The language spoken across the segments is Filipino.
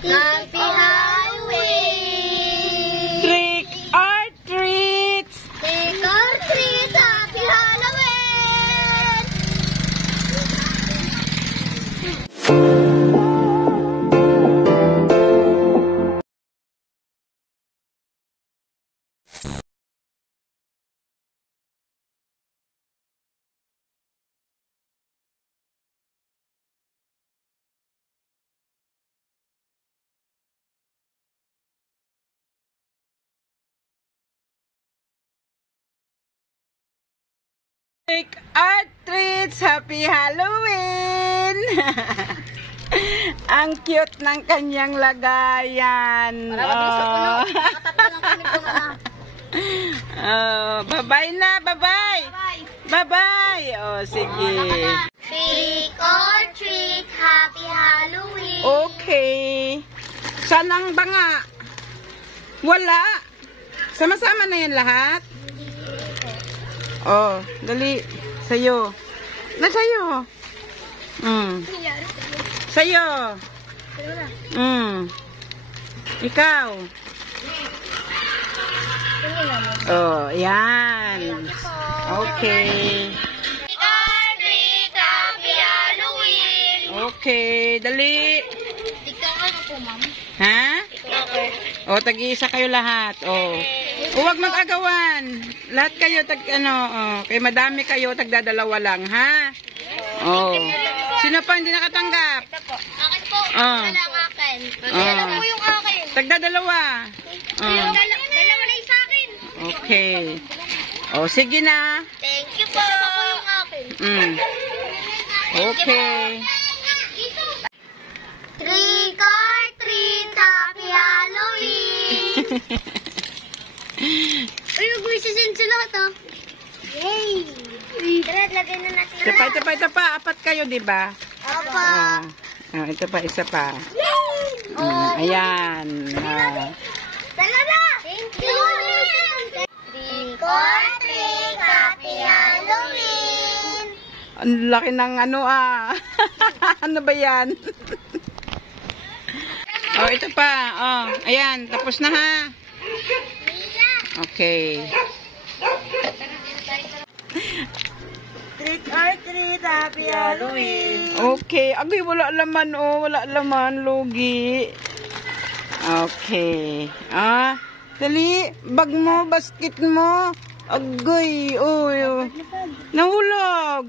Happy Halloween! Trick or treats! Trick or treat! Happy Halloween! Trick or treats! Happy Halloween! Ang cute ng kanyang lagayan. Bye-bye na, bye-bye! Bye-bye! Oh, sige. Trick or treat! Happy Halloween! Okay. Saan ang banga? Wala. Sama-sama na yan lahat? Oh, dali. Sa'yo. Sa'yo. Sa'yo. Ikaw. Oh, yan. Okay. Trick or treat! Happy Halloween! Okay, dali. Ikaw ano po, ma'am? Ha? O, tag-iisa kayo lahat. O. Huwag mag-agawan. Lahat kayo, kay madami kayo, tagdadalawa lang, ha? O. Sino pa hindi nakatanggap? Akin po. Wala ang akin. Dala po yung akin. Tagdadalawa. Dalawa na yung sa akin. Okay. O, sige na. Thank you po. Isa pa po yung akin. Okay. Trick or treat! Happy Halloween! Uy, mag-wisesend sila ito. Yay! Tara, lagay na natin. Ito pa. Apat kayo, di ba? Apa. Ito pa, isa pa. Oh, Ayan. dalawa! Thank you! Trick or treat! Happy Halloween! Ang laki ng ano ba yan? Oh, ito pa. Oh, ayan. Tapos na, ha? Okay. Trick or treat! Happy Halloween! Okay. Agay, wala laman, Wala laman. Lugi. Okay. Dali. Bag mo, basket mo. Agay. Nahulog.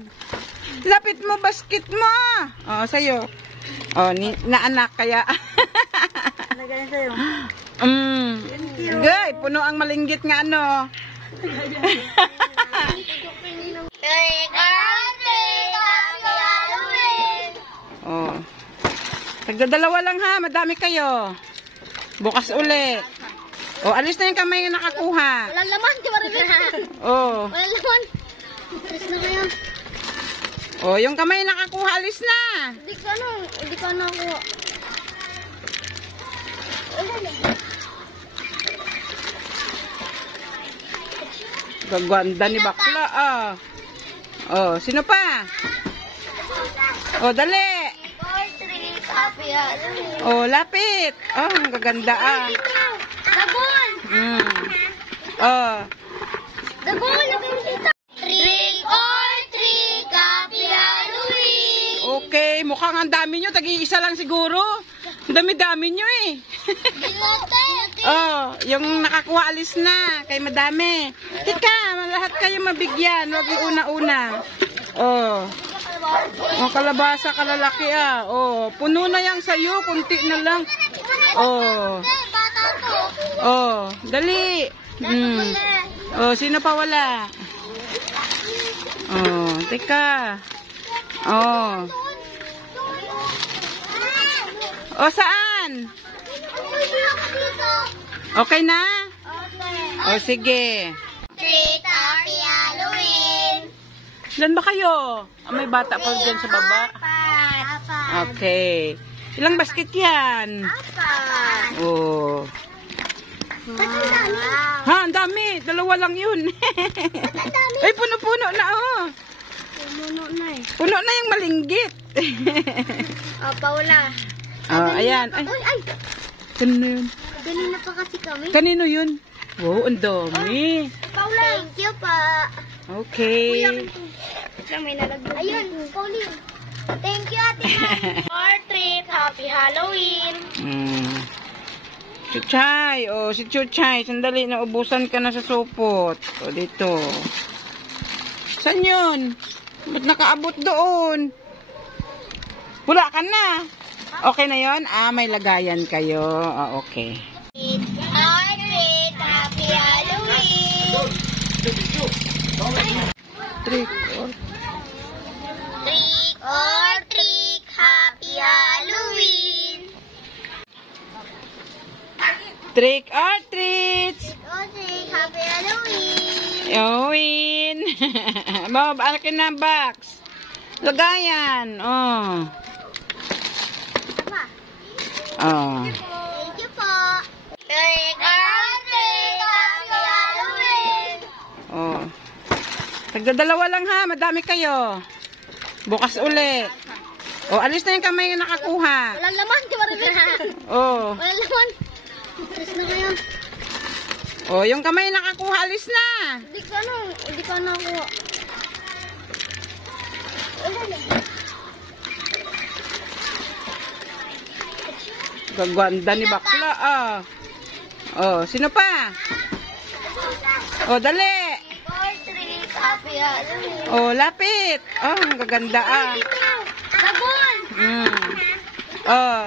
Lapit mo, basket mo. Oh, sa'yo. Oh, naanak kaya. Nagay sa'yo. Gay, puno ang malinggit nga Trick or treat! Happy Halloween! Oh. Tagdadalawa lang ha, madami kayo. Bukas ulit. Oh, alis na yung kamay yung nakakuha. Walang laman, di ba rin? Oh. Walang laman. Alis na kayo. Oh, yung kamay nakakuha, alis na. Hindi ko nakuha. Gaganda ni bakla Oh, sino pa? Oh, dali. Happy Halloween. Oh, lapit. Oh, ang gaganda Dabon! Oh. Dabon! Trick or treat! Happy Halloween! Okay, mukhang ang dami nyo. Tag-iisa lang siguro. Ang dami-dami nyo Oh, yung nakakuha alis na. Kay madami. Tika, lahat kayo mabigyan. Huwag yung una-una. Oh. Oh, kalabasa kalalaki Oh, puno na yang sayo. Kunti na lang. Oh. Oh, dali. Oh, sino pa wala? Oh, tika. Oh. Oh, saan? Okay na? Oh, sige. Treat! Happy Halloween! Ilan ba kayo? May bata pa dyan sa baba? Apat. Okay. Ilang basket yan? Apat. Oh. Ba't ang dami? Ha, ang dami. Dalawa lang yun. Ba't ang dami? Ay, puno-puno na Puno na Puno na yung malinggit. Paula. Oh, ayan. Ay, Ay, kanino yun? kanina pa kasi kami. Kanino yun? Wow, ang dami. Paula. Thank you pa. Okay. May nalagdag. Ayun, Pauline. Thank you, Ate Ma'am. Our trip. Happy Halloween. Chuchay. Oh, si Chuchay. Sandali, naubusan ka na sa supot. O, dito. Saan yun? Ba't nakaabot doon? Wala ka na. Okay na yun? Ah, may lagayan kayo. Ah, okay. Our trip. Happy Halloween. Trick or Trick or treat. Happy Halloween. Trick or treats. Or treat. Happy Halloween. Owen. Bob, alkin na box. Lagayan. Oh. Apa? Oh. Thank you po. Trick or treat. Happy Halloween. Oh. Tagdadalawa lang ha. Madami kayo. Bukas ulit. Oh, alis na yung kamay yung nakakuha. Walang laman, di ba rin? Oh. Walang laman. Alis na kayo. Oh, yung kamay yung nakakuha, alis na. Hindi ka na ako. Gaganda ni bakla ah. Oh, sino pa? Oh, dali. Or treat. Happy Halloween. Oh, lapit. Oh, ang gaganda ah. Dabon! Oh.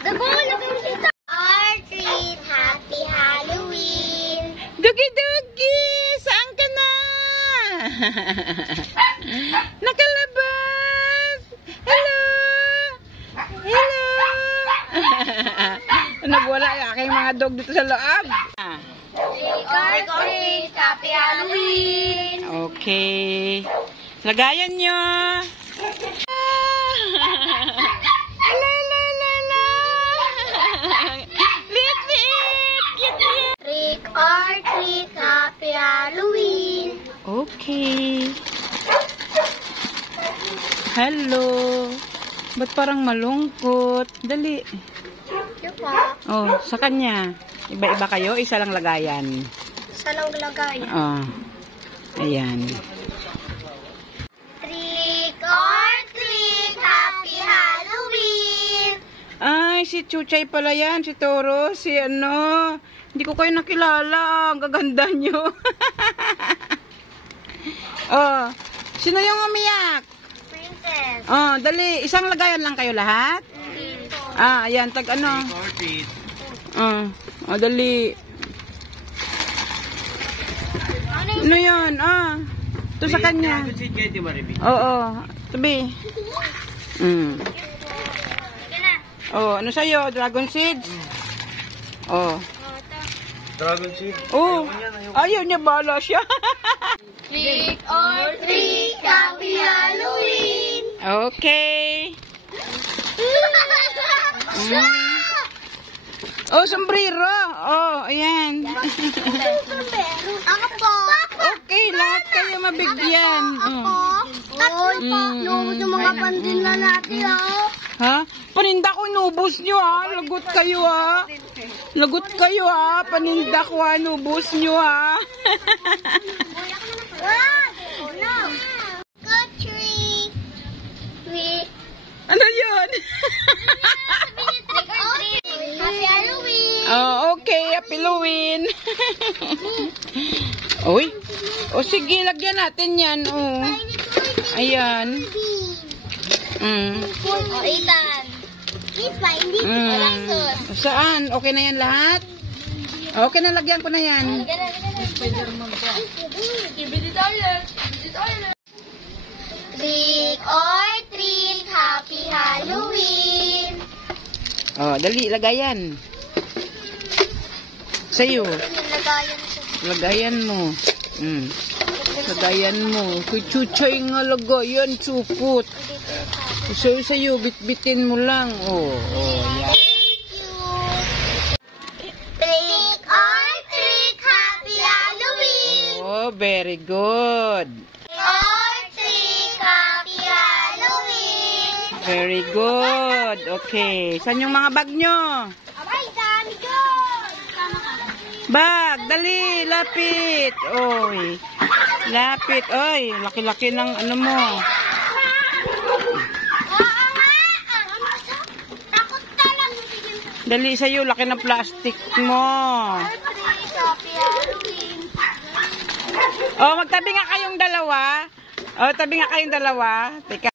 Dabon! Dito! Or treat. Happy Halloween. Dugi-dugi! Saan ka na? Nakalabas! Hello! Hello! Nagwala yung aking mga dog dito sa loob. Trick or treat. Happy Halloween. Okay. Lagayan nyo. La, la, la, la. Liit, liit. Cute, Trick or treat. Happy Halloween. okay. Hello. Ba't parang malungkot? Dali. Ito po. Oh, sa kanya. Iba-iba kayo? Isa lang lagayan. Sa lang lagay. Oh. Ayan. Trick or treat. Happy Halloween. Ay, si Chuchay pala yan. Si Toro. Si ano. Hindi ko kayo nakilala. Ang gaganda nyo. Oh. Sino yung umiyak? Princess. Oh, dali. Isang lagayan lang kayo lahat? Dito. Ah, ayan. Tag ano. Oh, dali. Ano yun? Ah. Ito sa kanya. Oo. Tabi. Yan na. Oh, ano sa'yo? Dragon seeds? Oh. Dragon seed. Oh. Ayaw niya, bala siya. Trick or treat. Happy Halloween. Okay. Oh, sombrero. Oh, ayan. Ako po. Okay, lahat kayo mabigyan. Oh. Ako po. Lubos yung mga pandila natin, oh. Ha? Paninda ko inubos nyo ha. Lagot kayo ha. Lagot kayo ha. Paninda ko ha. Inubos nyo ha. No. Good treat. Ano yun? Trick or treat. Happy Halloween. Oh, okay. Happy Halloween. Uy. O sige, lagyan natin yan. Oh. Ayan. O, Ethan. Please, pa, hindi. Walang sus. Saan? Okay na yan lahat? Okay na, lagyan ko na yan. Trick or treat. Happy Halloween. Oh, dali, lagayan. Sa'yo. Nilagayan siya. Lagayan mo. Lagayan mo. Kay Chuchay nga lagayan, supot. Sa'yo, bitbitin mo lang. Oh, yan. Thank you. Trick or treat. Happy Halloween. Oh, very good. Trick or treat. Happy Halloween. Very good. Okay. Saan yung mga bag nyo? Abay, dami doon. Bag, dali, lapit. Oy. Lapit. Oy, laki-laki ng ano mo. Oo nga. Takot ka lang. Dali sa'yo, laki ng plastic mo. Happy Halloween. Oh, magtabi nga kayong dalawa. Oh, tabi nga kayong dalawa. Teka.